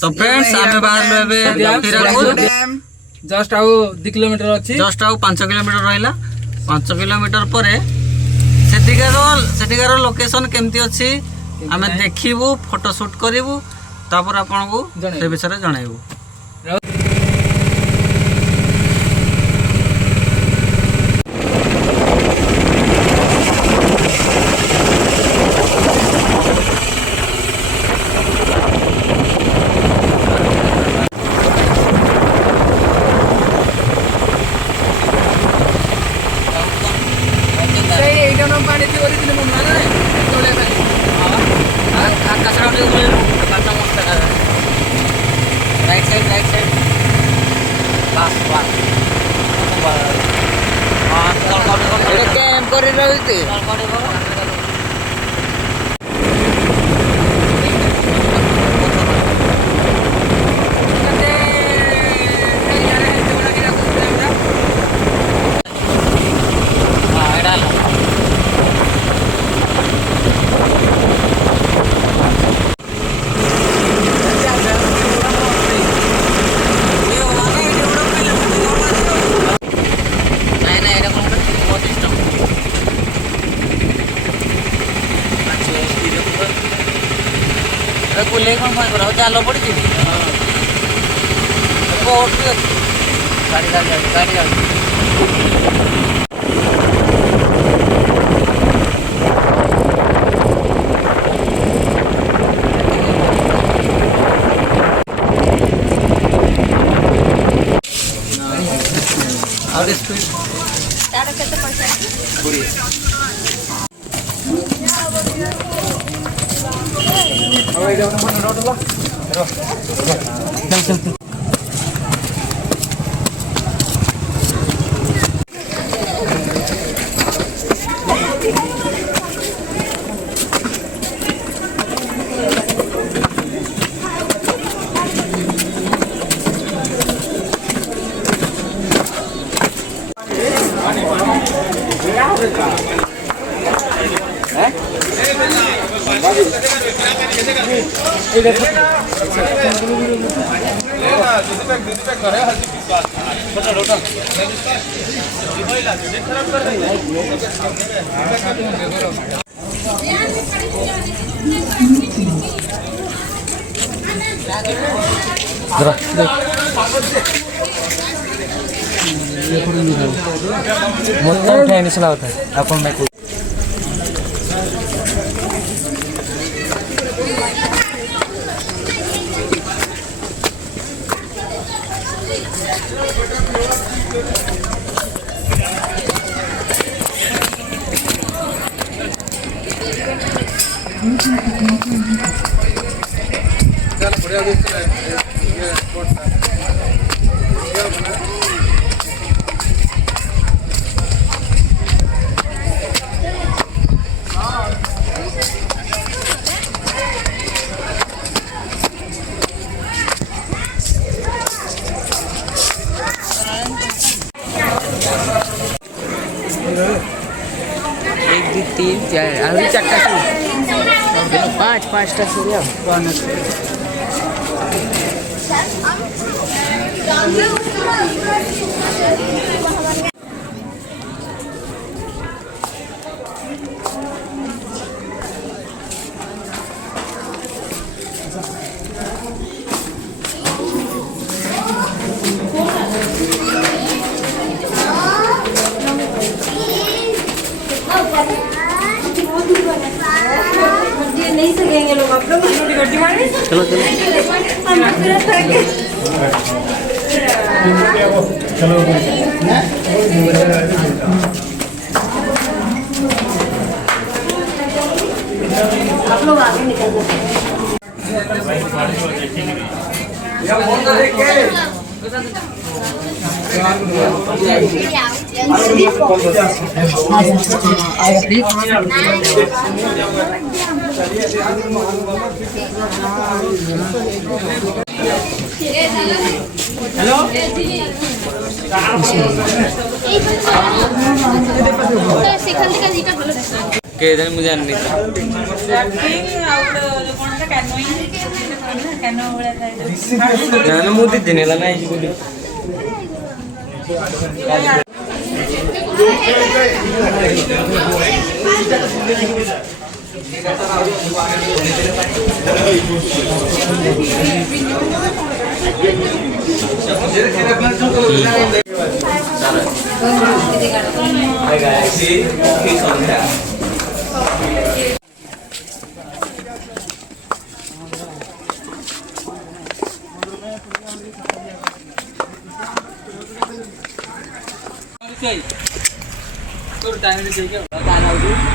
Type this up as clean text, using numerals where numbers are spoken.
तो फ्रेंड्स आमे बाहर लेबे जस्ट आउ 2 किलोमीटर अछि जस्ट आउ 5 किलोमीटर रहिला 5 किलोमीटर परे सेठिकार लोकेशन केमती अछि आमे देखिबू फोटो शूट करिवू तापर आपन को से विषय जणाइबू। राइट साइड बस ये कैंप कर रहते बुले कौन कर जाल पड़ी गाड़ी और स्पीड तार केते पैसा 20 మొత్తం టెన్షన్ అవుతాయి అప్పుడు నాకు तीन चार अभी 4टा 5टा सूर्य नहीं सकेंगे लोग आप लोग छोटी गड्डी मारे चलो आप लोग आगे निकल हेलो के मुझे ನಾನು ಮೂತಿದ್ದೇನಲ್ಲ ನಾ ಈಗ तो टाइम दे के